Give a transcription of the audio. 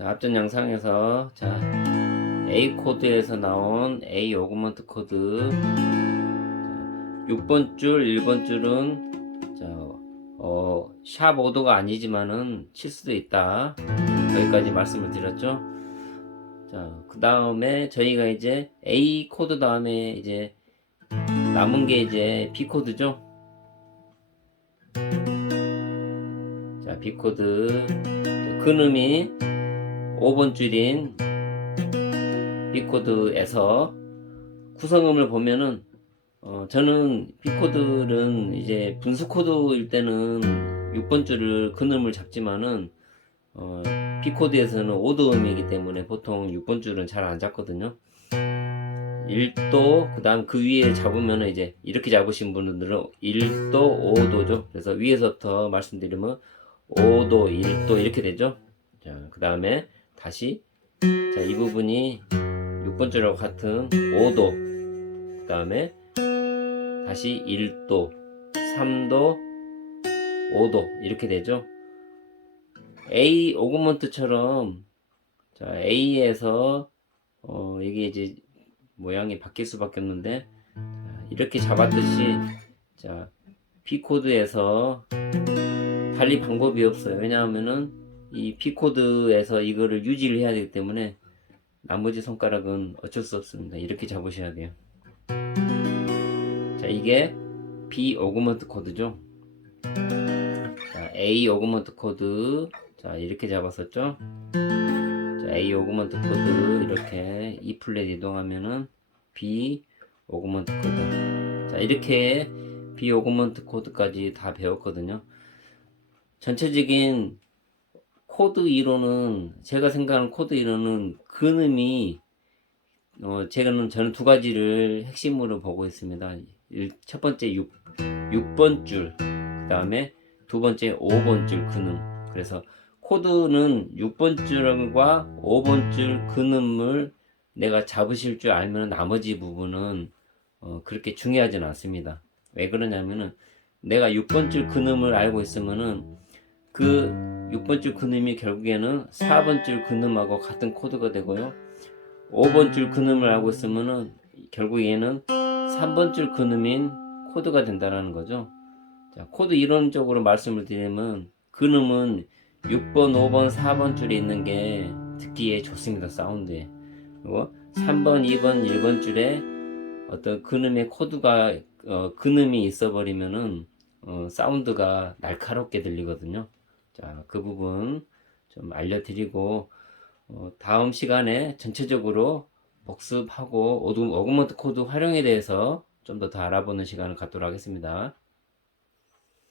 자, 앞전 영상에서 자 A 코드에서 나온 A 오그먼트 코드 자, 6번 줄, 1번 줄은 자, 어, 샵 5도가 아니지만은 칠 수도 있다. 여기까지 말씀을 드렸죠. 자, 그 다음에 저희가 이제 A 코드 다음에 이제 남은 게 이제 B 코드죠. 자, B 코드 근음이 5번 줄인 B 코드에서 구성음을 보면은 어, 저는 B 코드는 이제 분수 코드일 때는 6번 줄을 근음을 잡지만은 어, B 코드에서는 5도음이기 때문에 보통 6번 줄은 잘 안 잡거든요. 1도, 그 다음 그 위에 잡으면 이제 이렇게 잡으신 분들은 1도, 5도죠. 그래서 위에서부터 말씀드리면 5도, 1도 이렇게 되죠. 자, 그 다음에 다시 자, 이 부분이 6번 줄하고 같은 5도, 그 다음에 다시 1도, 3도, 5도 이렇게 되죠. A 오그먼트처럼 자, A에서 어, 이게 이제 모양이 바뀔 수밖에 없는데 자, 이렇게 잡았듯이 자, B 코드에서 달리 방법이 없어요. 왜냐하면은 이 B 코드에서 이거를 유지를 해야 되기 때문에 나머지 손가락은 어쩔 수 없습니다. 이렇게 잡으셔야 돼요. 자, 이게 B 오그먼트 코드죠. 자, A 오그먼트 코드. 자, 이렇게 잡았었죠. 자, A 오그먼트 코드 이렇게 E 플랫 이동하면은 B 오그먼트 코드. 자, 이렇게 B 오그먼트 코드까지 다 배웠거든요. 전체적인 코드 이론은 제가 생각하는 코드 이론은 근음이 어 제가는 저는 두 가지를 핵심으로 보고 있습니다. 일- 첫 번째 6 6번 줄, 그 다음에 두 번째 5번 줄 근음. 그래서 코드는 6번 줄과 5번 줄 근음을 내가 잡으실 줄 알면 나머지 부분은 어, 그렇게 중요하진 않습니다. 왜 그러냐면은 내가 6번 줄 근음을 알고 있으면은 그 6번 줄 근음이 결국에는 4번 줄 근음하고 같은 코드가 되고요. 5번 줄 근음을 알고 있으면은 결국에는 3번 줄 근음인 코드가 된다라는 거죠. 자, 코드 이론적으로 말씀을 드리면 근음은 6번, 5번, 4번 줄에 있는 게 듣기에 좋습니다. 사운드에. 그리고 3번, 2번, 1번 줄에 어떤 근음의 코드가 어, 근음이 있어 버리면은 어, 사운드가 날카롭게 들리거든요. 자, 그 부분 좀 알려드리고 어, 다음 시간에 전체적으로 복습하고 어그먼트 코드 활용에 대해서 좀 더 더 알아보는 시간을 갖도록 하겠습니다.